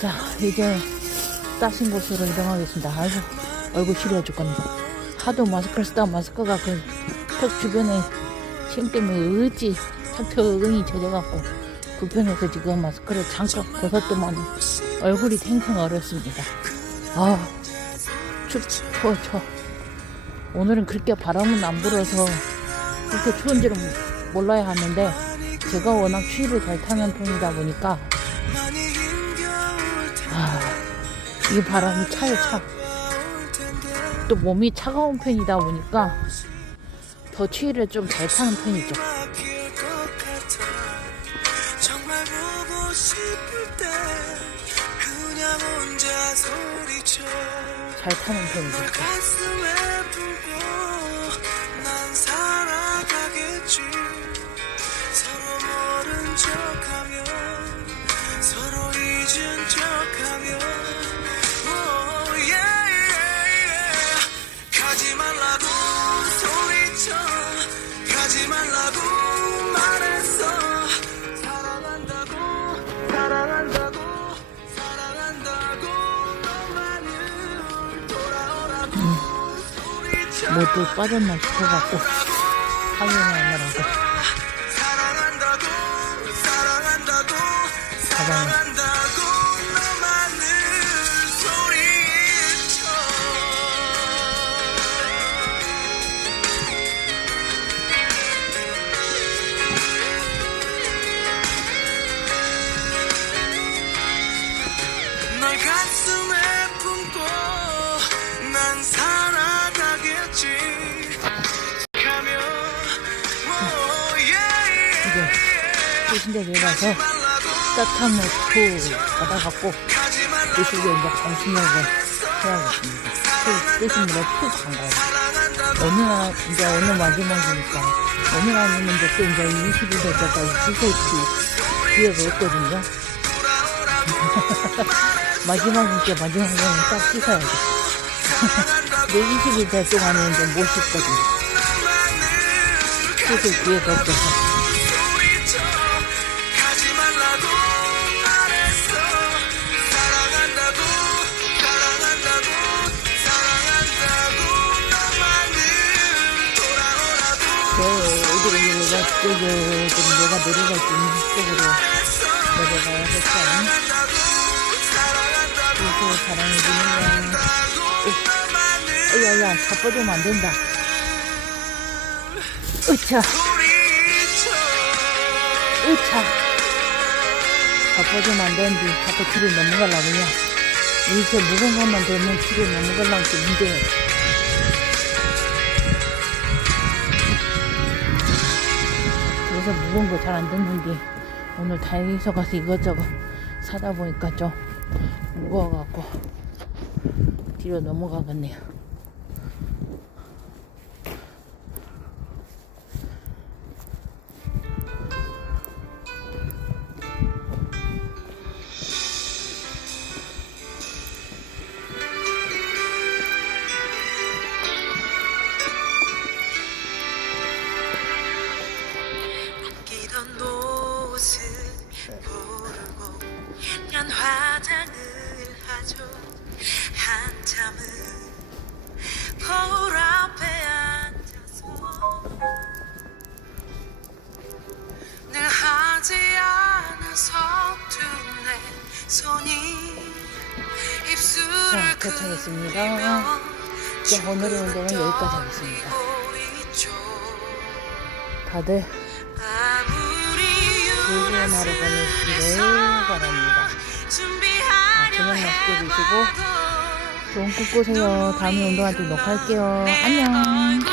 자, 이제 따신 곳으로 이동하겠습니다. 아이고, 얼굴 시려워 죽겠네. 하도 마스크를 쓰다 마스크가 그 턱 주변에 침 때문에 어찌 턱턱이 젖어갖고 불편해서 지금 마스크를 잠깐 벗었더만 얼굴이 탱탱 얼었습니다. 아, 춥, 추워, 추워. 오늘은 그렇게 바람은 안 불어서 그렇게 추운 줄은 몰라야 하는데 제가 워낙 추위를 잘 타는 편이다 보니까 아, 이 바람이 차요 차. 또 몸이 차가운 편이다 보니까 더 추위를 좀 잘 타는 편이죠. 잘 타는 편이죠. 뭐 또 빠졌나 싶어갖고 확인하느라고. 소리쳐 널 조신대 내려가서 따뜻한 물푹 받아갖고 드시고 이제 간식력을 해야겠습니다. 그 뜨신 물에 푹 담가요. 오늘 이제 오늘 마지막이니까 오늘 아니면 이제 또 이제 20일 될 때까지 씻을지 기회가 없거든요. 마지막이니까 마지막에는 딱 씻어야 돼. 내 20일 될 동안은 이제 못 씻거든. 씻을 기회가 없어서. 내가 좀 내가 내려갈 수 있는 쪽으로 내려가야 될까? 사랑한다고 사랑한다고 그래서 사랑해 주는 거야. 야야 자빠지면 안 된다. 으차 으차 자빠지면 안 되는데 자꾸 뒤로 넘어가려고요. 이렇게 무거운 것만 되면 뒤로 넘어가려고 또 문제예요. 그래서 무거운 거 잘 안 듣는데 오늘 다이소 가서 이것저것 사다 보니까 좀 무거워갖고 뒤로 넘어가겠네요. 난 화장을 하죠 한참은 거울 앞에 앉아서 늘 하지 않아 서툰 내 손이 입술을 자, 도착했습니다. 그리며 자, 오늘의 운동은 여기까지 하겠습니다. 다들 즐거운 하루 보내시길 바랍니다. 드시고 좋은 꿈 꾸세요. 다음에 운동할 때 녹화할게요. 안녕.